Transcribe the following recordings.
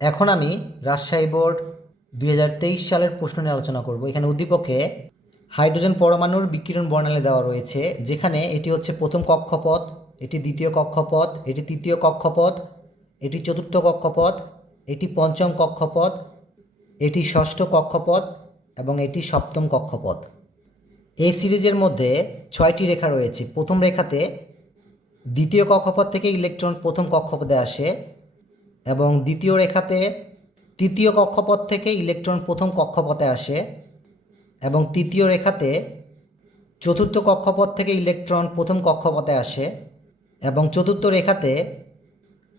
এখন আমি রাজশাহী বোর্ড 2023 সালের প্রশ্ন নিয়ে আলোচনা করব। এখানে উদ্দীপকে হাইড্রোজেন পরমাণুর বিকিরণ বর্ণালী দেওয়া রয়েছে, যেখানে এটি হচ্ছে প্রথম কক্ষপথ, এটি দ্বিতীয় কক্ষপথ, এটি তৃতীয় কক্ষপথ, এটি চতুর্থ কক্ষপথ, এটি পঞ্চম কক্ষপথ, এটি ষষ্ঠ কক্ষপথ এবং এটি সপ্তম কক্ষপথ। এই সিরিজের মধ্যে 6টি রেখা রয়েছে। প্রথম রেখাতে দ্বিতীয় কক্ষপথ থেকে ইলেকট্রন প্রথম কক্ষপথে আসে এবং দ্বিতীয় রেখাতে তৃতীয় কক্ষপথ থেকে ইলেকট্রন প্রথম কক্ষপথে আসে এবং তৃতীয় রেখাতে চতুর্থ কক্ষপথ থেকে ইলেকট্রন প্রথম কক্ষপথে আসে এবং চতুর্থ রেখাতে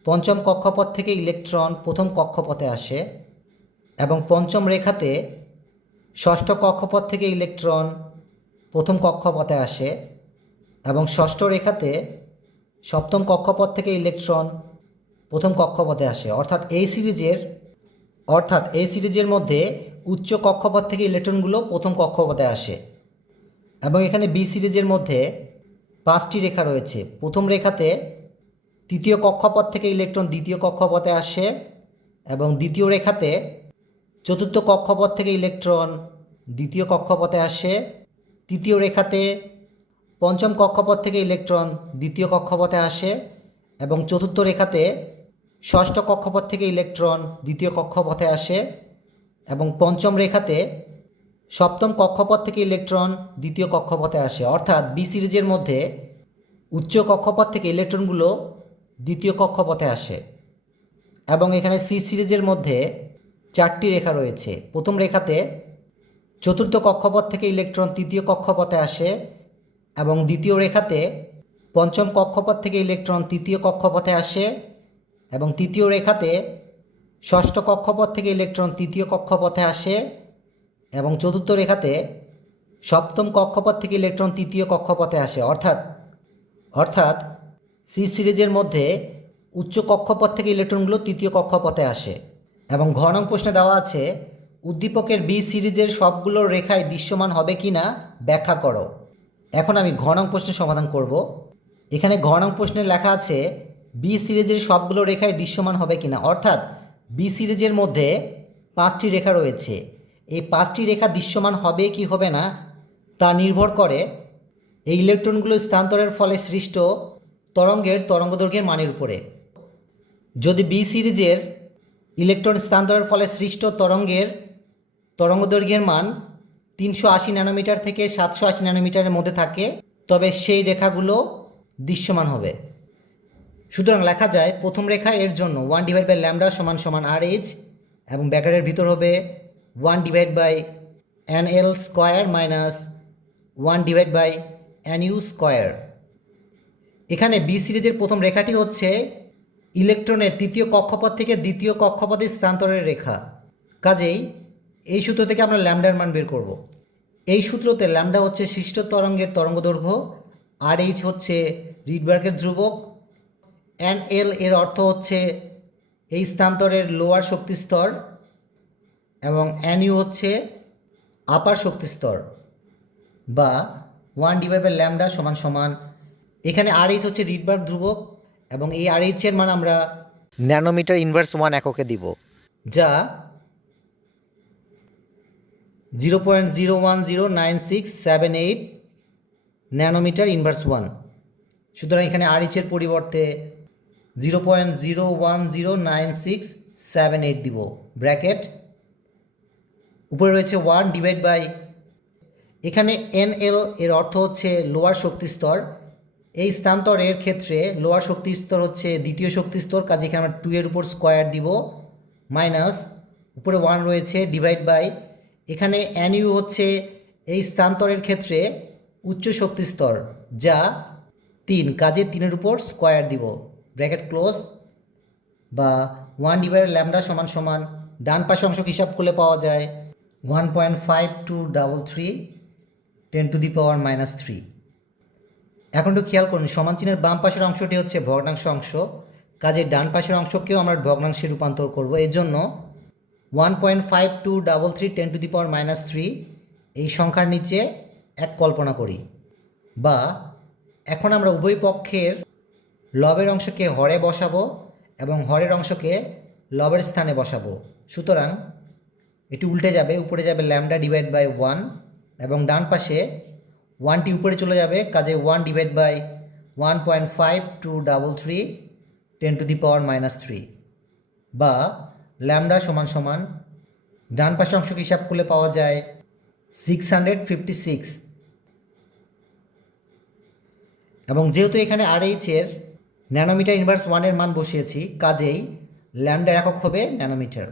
পঞ্চম কক্ষপথ থেকে ইলেকট্রন প্রথম কক্ষপথে আসে এবং পঞ্চম রেখাতে ষষ্ঠ কক্ষপথ থেকে ইলেকট্রন প্রথম কক্ষপথে আসে এবং ষষ্ঠ রেখাতে সপ্তম কক্ষপথ থেকে ইলেকট্রন প্রথম কক্ষপথে আসে। অর্থাৎ এই সিরিজের মধ্যে উচ্চ কক্ষপথ থেকে ইলেকট্রনগুলো প্রথম কক্ষপথে আসে। এবং এখানে বি সিরিজের মধ্যে 5টি রেখা রয়েছে। প্রথম রেখাতে তৃতীয় কক্ষপথ থেকে ইলেকট্রন দ্বিতীয় কক্ষপথে আসে এবং দ্বিতীয় রেখাতে চতুর্থ কক্ষপথ থেকে ইলেকট্রন দ্বিতীয় কক্ষপথে আসে, তৃতীয় রেখাতে পঞ্চম কক্ষপথ থেকে ইলেকট্রন দ্বিতীয় কক্ষপথে আসে এবং চতুর্থ রেখাতে ষষ্ঠ কক্ষপথ থেকে ইলেকট্রন দ্বিতীয় কক্ষপথে আসে এবং পঞ্চম রেখাতে সপ্তম কক্ষপথ থেকে ইলেকট্রন দ্বিতীয় কক্ষপথে আসে। অর্থাৎ বি সিরিজের মধ্যে উচ্চ কক্ষপথ থেকে ইলেকট্রনগুলো দ্বিতীয় কক্ষপথে আসে। এবং এখানে সি সিরিজের মধ্যে 4টি রেখা রয়েছে। প্রথম রেখাতে চতুর্থ কক্ষপথ থেকে ইলেকট্রন তৃতীয় কক্ষপথে আসে এবং দ্বিতীয় রেখাতে পঞ্চম কক্ষপথ থেকে ইলেকট্রন তৃতীয় কক্ষপথে আসে এবং তৃতীয় রেখাতে ষষ্ঠ কক্ষপথ থেকে ইলেকট্রন তৃতীয় কক্ষপথে আসে এবং চতুর্থ রেখাতে সপ্তম কক্ষপথ থেকে ইলেকট্রন তৃতীয় কক্ষপথে আসে। অর্থাৎ সি সিরিজের মধ্যে উচ্চ কক্ষপথ থেকে ইলেকট্রনগুলো তৃতীয় কক্ষপথে আসে। এবং ঘ নং প্রশ্নে দেওয়া আছে উদ্দীপকের বি সিরিজের সবগুলো রেখায় দৃশ্যমান হবে কি না ব্যাখ্যা করো। এখন আমি ঘ নং প্রশ্নের সমাধান করব। এখানে ঘ নং প্রশ্নে লেখা আছে বি সিরিজের সবগুলো রেখায় দৃশ্যমান হবে কি না। অর্থাৎ বি সিরিজের মধ্যে 5টি রেখা রয়েছে। এই 5টি রেখা দৃশ্যমান হবে কি হবে না তা নির্ভর করে এই ইলেকট্রনগুলো স্থানান্তরের ফলে সৃষ্ট তরঙ্গের তরঙ্গদৈর্ঘ্যের মানের উপরে। যদি বি সিরিজের ইলেকট্রন স্থানান্তরের ফলে সৃষ্ট তরঙ্গের তরঙ্গদৈর্ঘ্যের মান 380 ন্যানোমিটার থেকে 780 ন্যানোমিটারের মধ্যে থাকে, তবে সেই রেখাগুলো দৃশ্যমান হবে। সুতরাং লেখা যায় প্রথম রেখা এর জন্য 1/λ = RH এবং ব্র্যাকেটের ভিতর হবে 1/NL² - 1/NU²। এখানে বি সিরিজের প্রথম রেখাটি হচ্ছে ইলেকট্রনের তৃতীয় কক্ষপথ থেকে দ্বিতীয় কক্ষপথে স্থানান্তরের রেখা। কাজেই এই সূত্র থেকে আমরা ল্যামডার মান বের করব। এই সূত্রতে ল্যামডা হচ্ছে সৃষ্ট তরঙ্গের তরঙ্গদৈর্ঘ্য, আর এইচ হচ্ছে রিডবার্গের ধ্রুবক, NL এর অর্থ হচ্ছে এই স্থানান্তরের লোয়ার শক্তিস্তর এবং NU হচ্ছে আপার শক্তিস্তর বা 1/λ = এখানে RH হচ্ছে রিডবার্গ ধ্রুবক এবং এই RH এর মান আমরা ন্যানোমিটার ইনভার্স 1 এককে দিব, যা 0.0109678 ন্যানোমিটার ইনভার্স 1। সুতরাং এখানে RH এর পরিবর্তে 0.0109678 দিব, ব্র্যাকেট উপরে রয়েছে 1/, এখানে NL এর অর্থ হচ্ছে লোয়ার শক্তিস্তর। এই স্থানান্তরের ক্ষেত্রে লোয়ার শক্তিস্তর হচ্ছে দ্বিতীয় শক্তিস্তর, কাজে এখানে আমরা 2 এর উপর স্কোয়ার দিব, মাইনাস উপরে 1 রয়েছে, ডিভাইড বাই এখানে NU হচ্ছে এই স্থানান্তরের ক্ষেত্রে উচ্চ শক্তিস্তর, যা 3, কাজে 3 এর উপর স্কোয়ার দিব, ব্র্যাকেট ক্লোজ। বা 1/λ = ডান পাশে অংশ হিসাব করলে পাওয়া যায় 1.5233 10⁻³ এখন একটু খেয়াল করুন, সমান চিহ্নের বাম পাশের অংশটি হচ্ছে ভগ্নাংশ অংশ, কাজে ডান পাশের অংশকেও আমরা ভগ্নাংশে রূপান্তর করব। এর জন্য 1.5233 10⁻³ এই সংখ্যার নিচে 1 কল্পনা করি। বা এখন আমরা উভয় পক্ষের লবের অংশকে হরে বসাবো এবং হরের অংশকে লবের স্থানে বসাবো। সুতরাং এটি উল্টে যাবে, উপরে যাবে ল্যামডা ডিভাইড বাই 1 এবং ডান পাশে 1টি উপরে চলে যাবে, কাজে 1 ডিভাইড বাই 1.5233 10⁻³ বা ল্যামডা সমান সমান ডান পাশে অংশকে হিসাব করলে পাওয়া যায় 656। এবং যেহেতু এখানে RH এর ন্যানোমিটার ইনভার্স 1-এর মান বসিয়েছি, কাজেই ল্যামডার একক হবে ন্যানোমিটার।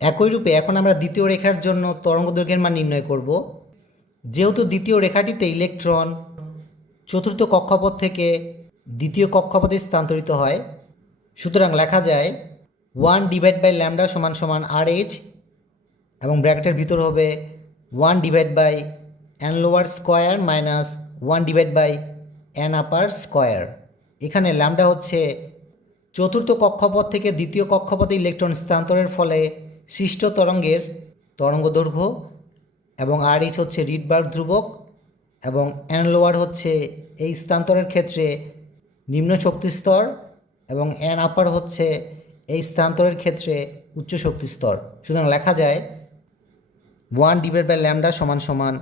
একই রূপে এখন আমরা দ্বিতীয় রেখার জন্য তরঙ্গদৈর্ঘ্যের মান নির্ণয় করব। যেহেতু দ্বিতীয় রেখাটিতে ইলেকট্রন চতুর্থ কক্ষপথ থেকে দ্বিতীয় কক্ষপথে স্থানান্তরিত হয়, সুতরাং লেখা যায় 1 ডিভাইড বাই ল্যামডা সমান সমান RH এবং ব্র্যাকেটের ভিতর হবে 1 divide by n lower square minus 1 divide by n upper square. এখানে ল্যামডা হচ্ছে চতুর্থ কক্ষপথ থেকে দ্বিতীয় কক্ষপথে ইলেকট্রন স্থানান্তরের ফলে সৃষ্ট তরঙ্গের তরঙ্গদৈর্ঘ্য এবং RH হচ্ছে রিডবার্গ ধ্রুবক এবং n লোয়ার হচ্ছে এই স্থানান্তরের ক্ষেত্রে নিম্ন শক্তি স্তর এবং n আপার হচ্ছে এই স্থানান্তরের ক্ষেত্রে উচ্চ শক্তি স্তর। সুতরাং লেখা যায় 1 ডিভাইড বাই ল্যামডা সমান সমান,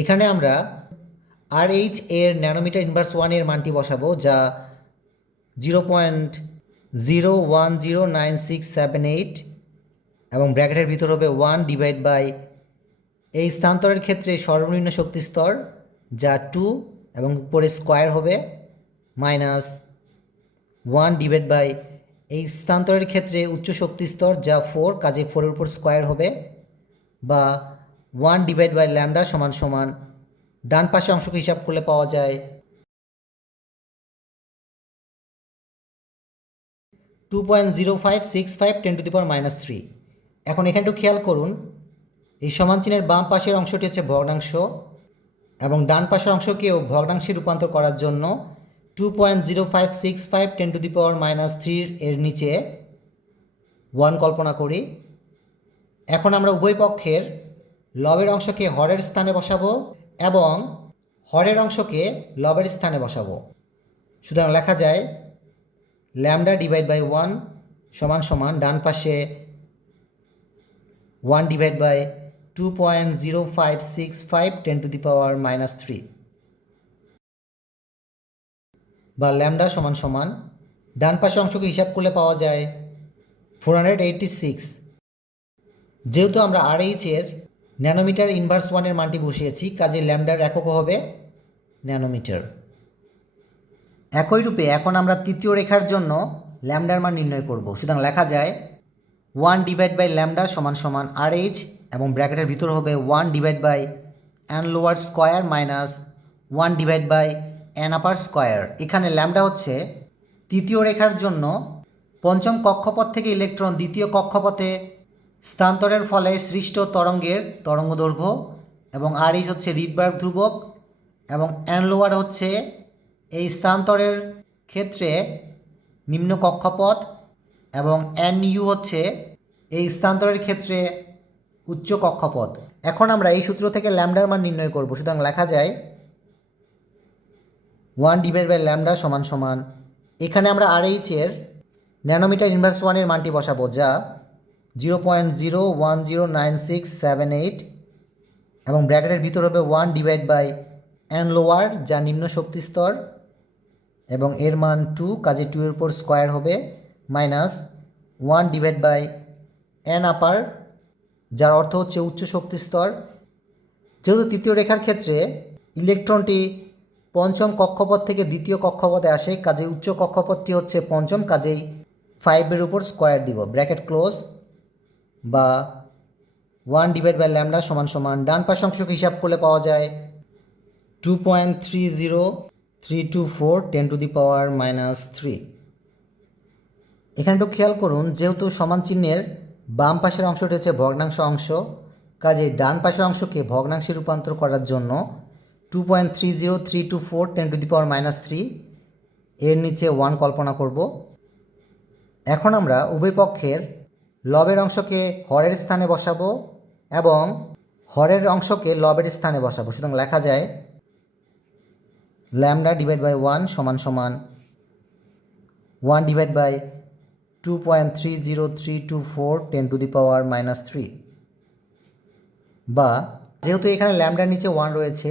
এখানে আমরা RH এর ন্যানোমিটার ইনভার্স 1-এর মানটি বসাবো, যা 0.010967 এবং ব্র্যাকেটের ভিতর হবে 1 ডিভাইড বাই এই স্থানান্তরের ক্ষেত্রে সর্বনিম্ন শক্তি স্তর যা 2 এবং উপরে স্কোয়ার হবে মাইনাস 1 ডিভাইড বাই এই স্থানান্তরের ক্ষেত্রে উচ্চ শক্তি স্তর যা 4, কাজে 4-এর উপর স্কোয়ার হবে বা 1 ডিভাইড বাই ল্যামডা সমান সমান ডান পাশে অংশকে হিসাব করলে পাওয়া যায় 2.0565 10⁻³ এখন এখানটু খেয়াল করুন, এই সমান চিহ্নের বাম পাশের অংশটি হচ্ছে ভগ্নাংশ এবং ডান পাশের অংশকেও ভগ্নাংশে রূপান্তর করার জন্য 2.0565 10⁻³ এর নিচে 1 কল্পনা করি। এখন আমরা উভয় পক্ষের লবের অংশকে হরের স্থানে বসাবো এবং হরের অংশকে লবের স্থানে বসাবো। সুতরাং লেখা যায় ল্যামডা ডিভাইড বাই 1 সমান সমান ডান পাশে 1 ডিভাইড বাই 2.0565 10⁻³ বা ল্যামডা সমান সমান ডান পাশে অংশকে হিসাব করলে পাওয়া যায় 486। যেহেতু আমরা RH এর ন্যানোমিটার ইনভার্স 1-এর মানটি বসিয়েছি, কাজে ল্যামডার একক হবে ন্যানোমিটার। একই রূপে এখন আমরা তৃতীয় রেখার জন্য ল্যামডার মান নির্ণয় করব। সুতরাং লেখা যায় 1 ডিভাইড বাই ল্যামডা সমান সমান RH এবং ব্র্যাকেটের ভিতর হবে 1 divide by n lower square minus 1 divide by n upper square. এখানে ল্যামডা হচ্ছে তৃতীয় রেখার জন্য পঞ্চম কক্ষপথ থেকে ইলেকট্রন দ্বিতীয় কক্ষপথে স্থানান্তরের ফলে সৃষ্ট তরঙ্গের তরঙ্গদৈর্ঘ্য এবং RH হচ্ছে রিডবার্গ ধ্রুবক এবং n লোয়ার হচ্ছে এই স্থানান্তরের ক্ষেত্রে নিম্ন কক্ষপথ এবং NU হচ্ছে এই স্থানান্তরের ক্ষেত্রে উচ্চ কক্ষপথ। এখন আমরা এই সূত্র থেকে ল্যামডার মান নির্ণয় করব। সুতরাং লেখা যায় 1 ডিভাইড বাই ল্যামডা সমান সমান, এখানে আমরা RH এর ন্যানোমিটার ইনভার্স 1-এর মানটি বসাবো, যা 0.010967 এবং ব্র্যাকেটের ভিতর হবে 1 ডিভাইড বাই n লোয়ার যা নিম্ন শক্তি স্তর এবং এর মান 2, কাজে 2-এর উপর স্কোয়ার হবে মাইনাস 1 ডিভাইড বাই n আপার যার অর্থ হচ্ছে উচ্চ শক্তি স্তর। যেহেতু তৃতীয় রেখার ক্ষেত্রে ইলেকট্রনটি পঞ্চম কক্ষপথ থেকে দ্বিতীয় কক্ষপথে আসে, কাজে উচ্চ কক্ষপথটি হচ্ছে পঞ্চম, কাজেই 5-এর উপর স্কোয়ার দিব, ব্র্যাকেট ক্লোজ বা 1 ডিভাইড বাই ল্যামডা সমান সমান ডান পাশ অংশকে হিসাব করলে পাওয়া যায় 2.30324 10⁻³ এখানে একটু খেয়াল করুন, যেহেতু সমান চিহ্নের বাম পাশের অংশটি হচ্ছে ভগ্নাংশ অংশ, কাজে ডান পাশের অংশকে ভগ্নাংশে রূপান্তর করার জন্য 2.30324 10⁻³ এর নিচে 1 কল্পনা করব। এখন আমরা উভয় পক্ষের লবের অংশকে হরের স্থানে বসাবো এবং হরের অংশকে লবের স্থানে বসাবো। সুতরাং লেখা যায় ল্যামডা ডিভাইড বাই 1 সমান সমান 1 ডিভাইড বাই 2.30324 10⁻³ বা যেহেতু এখানে ল্যামডার নিচে 1 রয়েছে,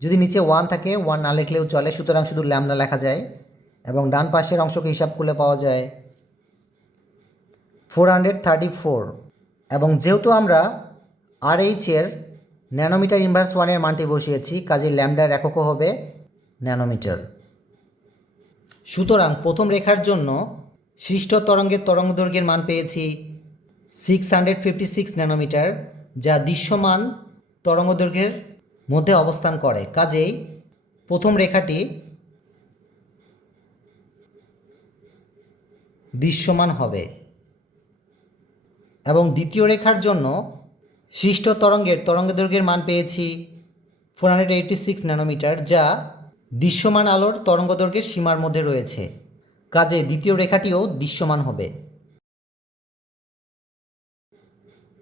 যদি নিচে 1 থাকে 1 না লিখলেও চলে, সুতরাং শুধু ল্যামডা লেখা যায় এবং ডান পাশের অংশকে হিসাব করলে পাওয়া যায় 434। এবং যেহেতু আমরা RH এর ন্যানোমিটার ইনভার্স 1 এর মানটি বসিয়েছি, কাজে ল্যামডার এককও হবে ন্যানোমিটার। সুতরাং প্রথম রেখার জন্য সৃষ্ট তরঙ্গের তরঙ্গদৈর্ঘ্যের মান পেয়েছি 656 ন্যানোমিটার, যা দৃশ্যমান তরঙ্গদৈর্ঘ্যের মধ্যে অবস্থান করে। কাজেই প্রথম রেখাটি দৃশ্যমান হবে এবং দ্বিতীয় রেখার জন্য সৃষ্ট তরঙ্গের তরঙ্গদৈর্ঘ্যের মান পেয়েছি 486 ন্যানোমিটার, যা দৃশ্যমান আলোর তরঙ্গদৈর্ঘ্যের সীমার মধ্যে রয়েছে। কাজে দ্বিতীয় রেখাটিও দৃশ্যমান হবে।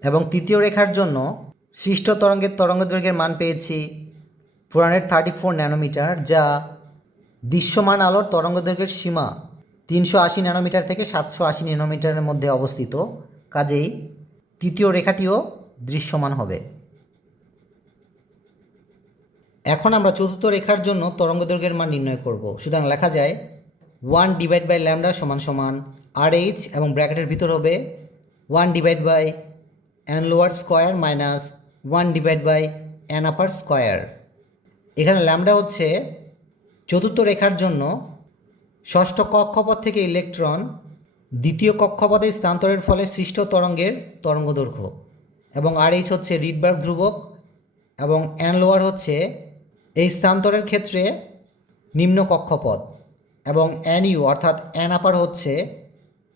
এবং তৃতীয় রেখার জন্য সৃষ্ট তরঙ্গের তরঙ্গদৈর্ঘ্যের মান পেয়েছি 434 ন্যানোমিটার, যা দৃশ্যমান আলোর তরঙ্গদৈর্ঘ্যের সীমা 380 ন্যানোমিটার থেকে 780 ন্যানোমিটারের মধ্যে অবস্থিত। কাজেই তৃতীয় রেখাটিও দৃশ্যমান হবে। এখন আমরা চতুর্থ রেখার জন্য তরঙ্গদৈর্ঘ্যের মান নির্ণয় করব। সুতরাং লেখা যায় 1/λ = RH এবং ব্র্যাকেটের ভিতর হবে 1/n² মাইনাস 1/n² এখানে ল্যামডা হচ্ছে চতুর্থ রেখার জন্য ষষ্ঠ কক্ষপথ থেকে ইলেকট্রন দ্বিতীয় কক্ষপথে স্থানান্তরের ফলে সৃষ্ট তরঙ্গের তরঙ্গদৈর্ঘ্য, এবং RH হচ্ছে রিডবার্গ ধ্রুবক, এবং n² হচ্ছে এই স্থানান্তরের ক্ষেত্রে নিম্ন কক্ষপথ, এবং NU অর্থাৎ n⁻ হচ্ছে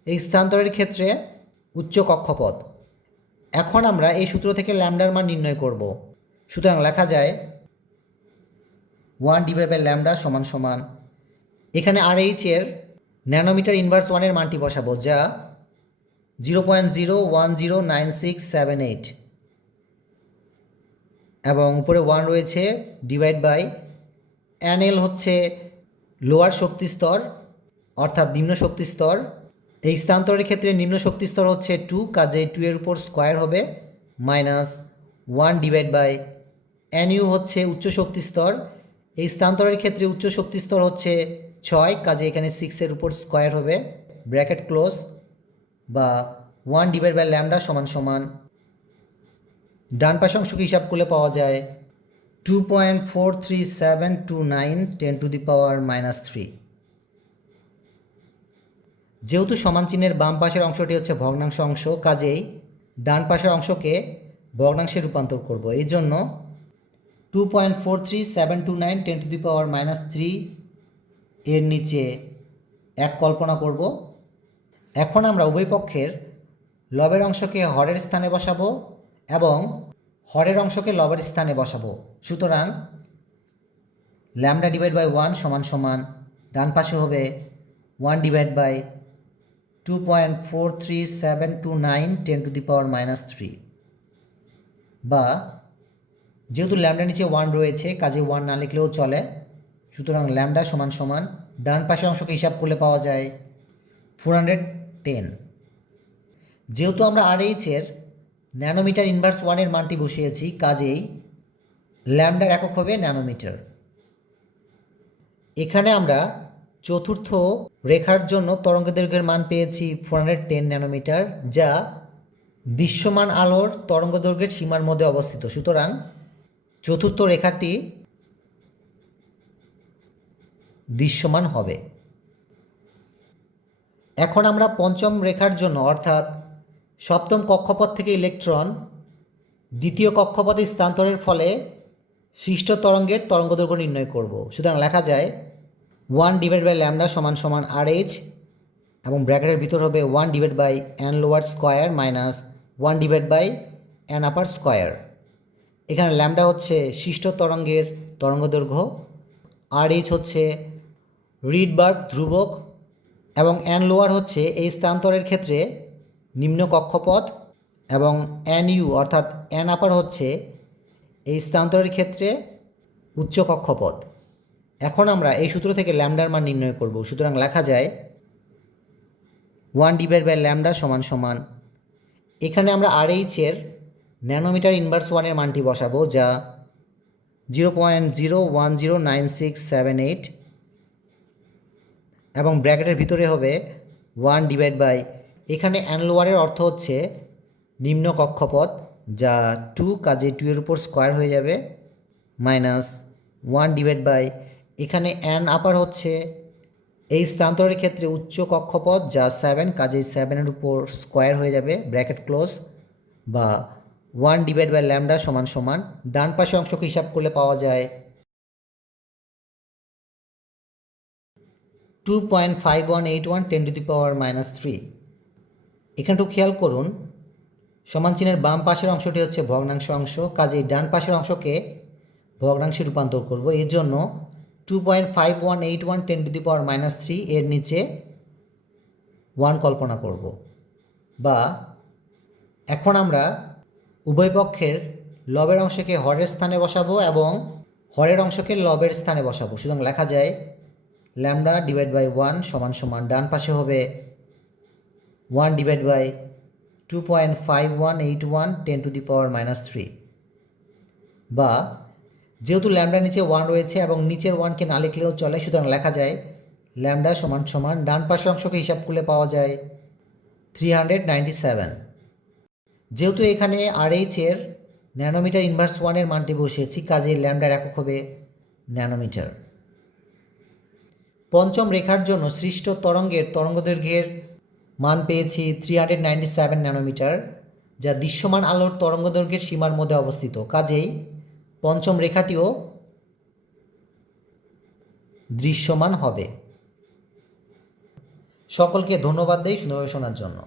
এই স্থানান্তরের ক্ষেত্রে উচ্চ কক্ষপথ। এখন আমরা এই সূত্র থেকে ল্যামডার মান নির্ণয় করব। সুতরাং লেখা যায় 1/λ এখানে RH এর ন্যানোমিটার ইনভার্স 1 এর মানটি বসাবো, যা 0.0109678, এবং উপরে 1 রয়েছে, ডিভাইড বাই NL হচ্ছে লোয়ার শক্তি স্তর অর্থাৎ নিম্ন শক্তি স্তর। এই স্থানান্তরের ক্ষেত্রে নিম্ন শক্তি স্তর হচ্ছে 2, কাজে 2 এর উপর স্কোয়ার হবে, মাইনাস 1 ডিভাইড বাই NU হচ্ছে উচ্চ শক্তি স্তর। এই স্থানান্তরের ক্ষেত্রে উচ্চ শক্তি স্তর হচ্ছে 6, কাজে এখানে 6 এর উপর স্কোয়ার হবে, ব্র্যাকেট ক্লোজ, বা 1/λ ডান পাশ অংশকে হিসাব করলে পাওয়া যায় 2.43729 10⁻³ যেহেতু সমান চিহ্নের বাম পাশের অংশটি হচ্ছে ভগ্নাংশ অংশ, কাজেই ডান পাশের অংশকে ভগ্নাংশে রূপান্তর করব। এই জন্য 2.43729 10⁻³ এর নিচে 1 কল্পনা করব। এখন আমরা উভয় পক্ষের লবের অংশকে হরের স্থানে বসাবো এবং হরের অংশকে লবের স্থানে বসাবো। সুতরাং ল্যামডা ডিভাইড বাই 1 সমান ডান পাশে হবে 1/2.43729 10⁻³ বা যেহেতু ল্যামডা নিচে 1 রয়েছে, কাজে 1 না লিখলেও চলে, সুতরাং ল্যামডা সমান ডান পাশের অংশকে হিসাব করলে পাওয়া যায় 410। যেহেতু আমরা RH এর ন্যানোমিটার ইনভার্স 1 এর মানটি বসিয়েছি, কাজেই ল্যামডার একক হবে ন্যানোমিটার। এখানে আমরা চতুর্থ রেখার জন্য তরঙ্গদৈর্ঘ্যের মান পেয়েছি 410 ন্যানোমিটার, যা দৃশ্যমান আলোর তরঙ্গদৈর্ঘ্যের সীমার মধ্যে অবস্থিত। সুতরাং চতুর্থ রেখাটি দৃশ্যমান হবে। এখন আমরা পঞ্চম রেখার জন্য অর্থাৎ সপ্তম কক্ষপথ থেকে ইলেকট্রন দ্বিতীয় কক্ষপথে স্থানান্তরের ফলে সৃষ্ট তরঙ্গের তরঙ্গদৈর্ঘ্য নির্ণয় করব। সুতরাং লেখা যায় 1/λ = RH এবং ব্র্যাকেটের ভিতর হবে 1/n² মাইনাস 1/n²। এখানে ল্যামডা হচ্ছে সৃষ্ট তরঙ্গের তরঙ্গদৈর্ঘ্য, RH হচ্ছে রিডবার্গ ধ্রুবক, এবং n² হচ্ছে এই স্থানান্তরের ক্ষেত্রে নিম্ন কক্ষপথ, এবং NU অর্থাৎ n⁻ হচ্ছে এই স্থানান্তরের ক্ষেত্রে উচ্চ কক্ষপথ। এখন আমরা এই সূত্র থেকে ল্যামডার মান নির্ণয় করব। সুতরাং লেখা যায় 1/λ সমান সমান, এখানে আমরা RH এর ন্যানোমিটার ইনভার্স 1-এর মানটি বসাবো, যা 0.010967 এবং ব্র্যাকেটের ভিতরে হবে 1/, এখানে অ্যানলোয়ারের অর্থ হচ্ছে নিম্ন কক্ষপথ, যা 2, কাজে 2 এর উপর স্কোয়ার হয়ে যাবে, মাইনাস 1/, এখানে অ্যান আপার হচ্ছে এই স্থানান্তরের ক্ষেত্রে উচ্চ কক্ষপথ, যা 7, কাজে 7-এর উপর স্কোয়ার হয়ে যাবে, ব্র্যাকেট ক্লোজ, বা 1/λ সমান সমান ডান পাশে অংশকে হিসাব করলে পাওয়া যায় 2.5181 10⁻³ এখানটু খেয়াল করুন, সমান চিহ্নের বাম পাশের অংশটি হচ্ছে ভগ্নাংশ অংশ, কাজেই ডান পাশের অংশকে ভগ্নাংশে রূপান্তর করব। এর জন্য 2.5181 10⁻³ এর নিচে 1 কল্পনা করব, বা এখন আমরা উভয় পক্ষের লবের অংশকে হরের স্থানে বসাবো এবং হরের অংশকে লবের স্থানে বসাবো। সুতরাং লেখা যায় λ/1 সমান সমান ডান পাশে হবে 1/2.5181 10⁻³ বা যেহেতু ল্যামডার নিচে 1 রয়েছে এবং নিচের 1কে না লিখলেও চলে, সুতরাং লেখা যায় λ সমান সমান ডান পাশের অংশকে হিসাব করলে পাওয়া যায় 397। যেহেতু এখানে RH এর ন্যানোমিটার ইনভার্স 1-এর মানটি বসিয়েছি, কাজে ল্যামডার একক হবে ন্যানোমিটার। পঞ্চম রেখার জন্য সৃষ্ট তরঙ্গের তরঙ্গদৈর্ঘ্যের মান পেয়েছি 397 ন্যানোমিটার, যা দৃশ্যমান আলোর তরঙ্গদৈর্ঘ্যের সীমার মধ্যে অবস্থিত, কাজেই পঞ্চম রেখাটিও দৃশ্যমান হবে। সকলকে ধন্যবাদ দেই সুন্দরভাবে শোনার জন্য।